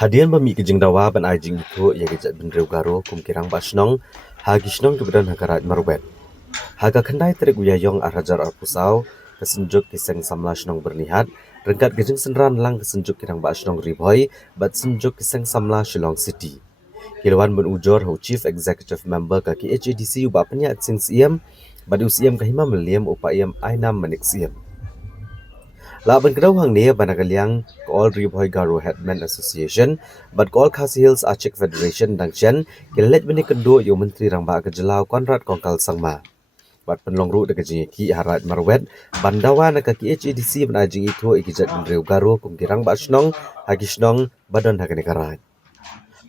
Hadian bami kejing dawa ban ajing itu ya gejat benreu garo kum kirang basnong hagi snong kebedan hakarat marwet. Haga kendai terik uyayong arajar arpusau kesenjuk kiseng samla snong bernihat rengkat gejing senran lang kesenjuk kirang basnong ribhoi bat senjuk kiseng samla Shillong City. Kilwan ben ujor ho Chief Executive Member ka KHADC uba penyat sing siem badu siem kahima meliam upa iem ainam menik siem. Laban kedau hang ni banagaliang All Ribhoi Garo Headman Association but All Khasi Hills Achik Federation dangchen kilet bini kedua yo menteri rangba kejelau Konrad Kongkal Sangma. Bat penlong ru dekat ki harat marwet bandawa nak KHADC benajing itu ikijat benreu Garo kumkirang basnong hagisnong badan hakanikarat.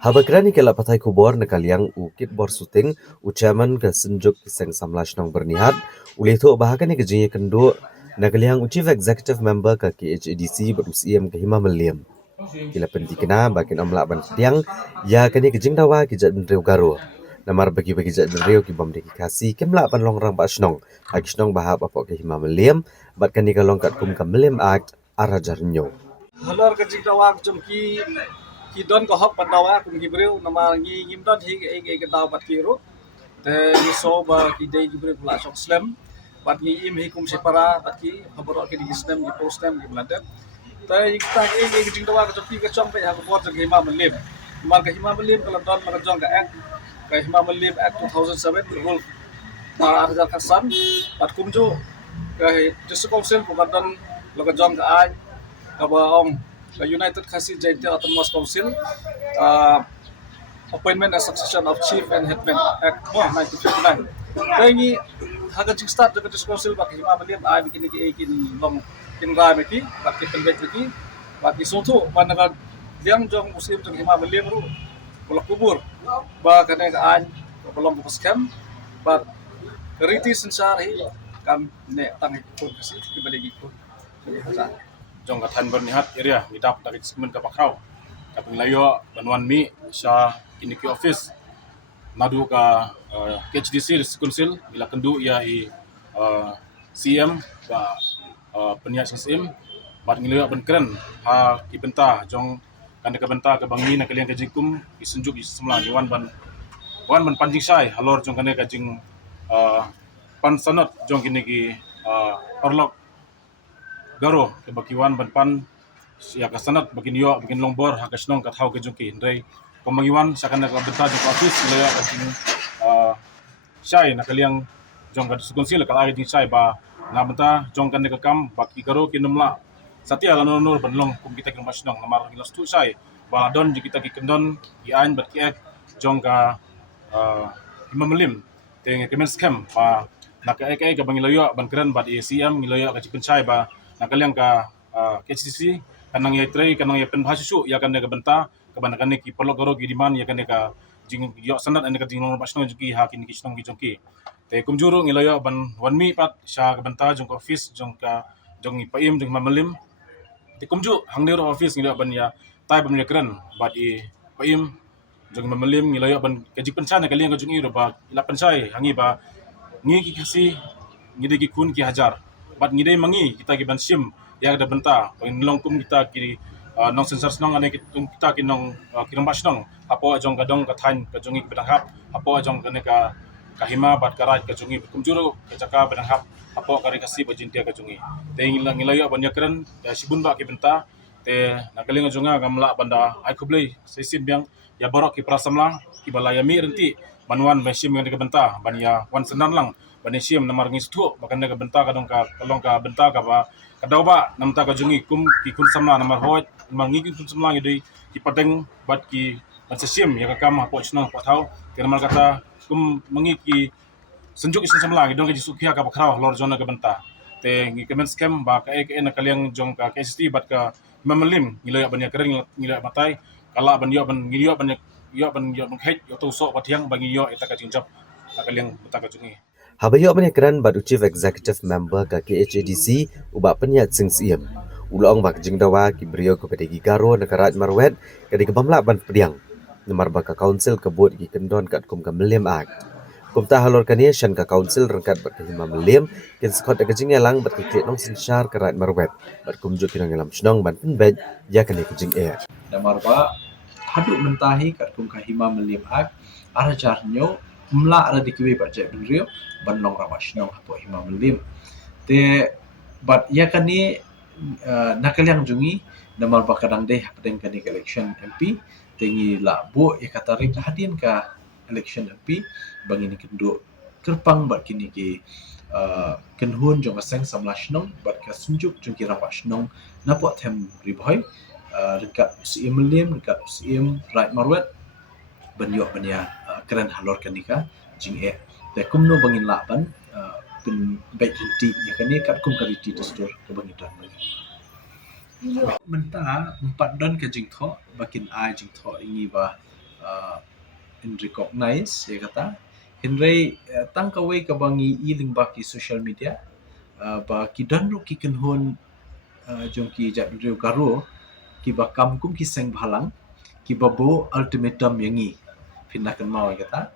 Habagran ni kala patai kubor nakaliang ukit bor suting ucaman ke senjuk kiseng samlash nong bernihat ulih tu bahakan ni kejinya kendo nakaliang Chief Executive Member ke KHADC berusia ke hima meliam. Kila penting kena bakin amlak ban tiang ya kini kejing dawa kijat benreu Garo. Namar bagi-bagi jat benreu ki bam deki kasi kemlak ban long rang basnong hagisnong bahap apa ke hima meliam bat kani kalong kat kum kam meliam act arajar nyo. Halor ke jing dawa ki don ko hok padawa kum gibreu nama ngim don hi ke dawa pat kiru te ni so ba ki dei gibreu pula sok slam pat ngi im hi kum separa pat ki haboro ki di slam ki postam ki bladet te kita ke jing dawa ke chong pe ha ko bot ke hima melim mal ke hima melim kalau don ma jong ka ek ke hima melim act 2007 rule ma arja kasan pat kum jo ke district council ko don lo ka jong ka ai ka ba ong the United Khasi Jaintia Autonomous Council Appointment and Succession of Chief and Headman Act 1959. Kaya haga jing start the council bak hima malim ay bikin kin long kin rai meki bak penbet meki bak isutu managa liang jong muslim jong hima malim ru pula kubur ba kana ay belum bukas kam bak keriti sensar hi kam ne tang ikut kasi kibalik ikut jong katan bernihat area nidap dari segmen ke pakrau kaping layo banuan mi sa kiniki office nadu ka KHDC council bila kendu ia CM ba penyias SIM bat ngilayo ban keren ha ibenta jong kan ka benta ka bangni na kalian ka jingkum isunjuk ismla wan ban panjing sai halor jong kan ka jing pan sanot jong kiniki parlok Garo ke bakiwan ban ya kasanat bakin yo bakin longbor hakasnong kat hau ke jungki ndai pemangiwan sakana ka benta di office le aking sai nakaliang jong ka sukunsil ka ai di sai ba na benta jong kan ka kam baki Garo kinumla satia la nonor banlong kum kita kin masnong namar ngilas tu sai ba don ji kita ki kendon ki an bat ki ek jong ka imamelim teng kemen scam ba nak ek ka bangilayo ban keren bat ACM ngilayo ka chipen sai ba nakaliang ka KHDC kanang ya tray kanang ya pen bhasusu ya kan ka benta ka banakan ki perlo Garo ki diman ya kan ka jing yo sanat an ka jing long basno juki ha kin ki snong ki jongki te kumjuru ngilayo ban wan mi pat sha ka benta jong ka office jong ipaim jong mamelim te kumju hangdir office ngilayo ban ya tai ban ya keren bat paim jong mamelim ngilayo ban ka jing pensan ka liang ka jong iro ba ila pensai hangi ba ngi ki kasi ngide ki kun ki hajar bat ngide mangi kita ki ban sim ya ada benta nilong kum kita ki nong sensor snong ane kita ki nong kirang basnong apo ajong gadong ka thain ka jongi bedang hap apo ajong kane ka kahima bat karaj ka jongi kumjuro ka jaka bedang hap apo kari kasi bajintia ka jongi te ngilayo ban yakren ya sibun ba ki benta te nakaling jonga gamla banda ai kublei sesim yang ya borok ki prasamla ki balaya mi renti banwan mesim yang ka benta ban ya wan senan lang banesiam namar ngistu bakan ka benta kadong ka kalong ka benta ka ba kadaw ba namta ka jungi kum ki kun samla namar hoy mangi kun samla ngidi ki padeng bat ki sesim ya ka kam apo snong pathau ki namar kata kum mangi ki senjuk isin samla ngidong ki sukia ka bakrau lor jona ka benta te ngi kemen scam ba ka ek na kaliang jong ka KST bat ka mamelim ngilayo ban ya kering ngilayo matai kala ban yo ban ngiyo ban yo het yo tu so patiang bangi yo eta ka jingjap na kaliang beta ka jungi Habayo menekran badu Chief Executive Member ke KHADC ubak penyat sing siem. Ulong bak jing dawa ki brio ke pedegi Garo nekarat marwet ke di kebamlak ban pediang. Nemar baka council kebut ki kendon kat kum ka meliam act. Kum ta halor kania shan ka council rengkat bat ke hima meliam kin skot ke jing elang bat ki klik nong sinsyar kerat marwet. Bat kum juk kinang elam snong ban penbet ya kani ke jing air. Namar ba haduk mentahi kat kum kahima melim ak arajarnyo mla ada dikiwe bajet benrio banong ramashnong hapo hima melim te but ya kani nakalyang jungi namar bakadang deh padeng kani election MP tengi la bo ya katarik hadin ka election MP bangini kendo kerpang bat kini ki kenhun jong aseng samlashnong bat ka sunjuk jong ki ramashnong napot them riboy dekat usim melim dekat usim right marwet banyo banya keren halor kanika jing te kumno bangin la ban pin baik henti ya kani kat kum kariti destur ke bangin dan menta empat dan ke jing tho bakin ai jing tho ingi ba in recognize ya kata Henry tang kawai ka bangi iling baki social media ba ki dan ru ki kenhun jong ki jat riu garo ki ba kam kum ki seng bhalang ki babo ultimatum yangi pinakan mau kata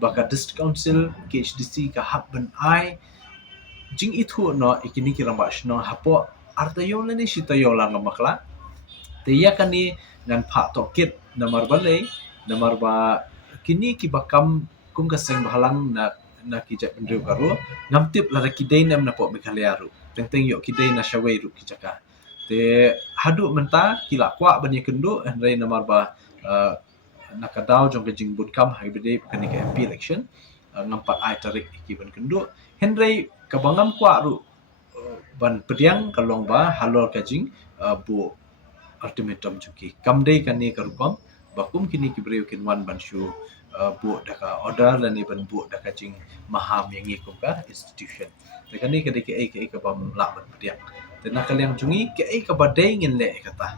baka district council KHDC ka hak ban ai jing itu no ikini ki rambas no hapo artayo ni sitayo lang makla te ya kani ngan pha tokit namar balai namar ba kini ki bakam kum ka seng bhalang na ki jat riu garo ngamtip la ki dei nam na po Meghalaya ru teng yo ki dei na shawai ru ki jaka te hadu menta kila kwa bani kendo andai namar ba nakadaw jong kajing budkam hai bede kani ka MP election ngampak ai tarik ikiban kendo henry kabangam kwa ru ban pediang kalong ba halor kajing bu ultimatum juki kamdei kani karukom bakum kini kibreu kinwan banshu bu daka order lani ban bu daka jing maham yang ikum ka institution te kani kadike ai ka bam la ban pediang te nakalyang jungi ke ai ka badai ngin le kata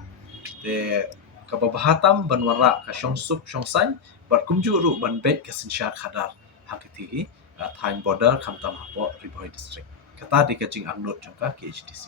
te kababahatam banwara ka syongsuk syongsai bar kumju ru ban bet ka sinsyar khadar hakiti thain border khamtam hapo riboy district kata di kajing angnut jongka KHDC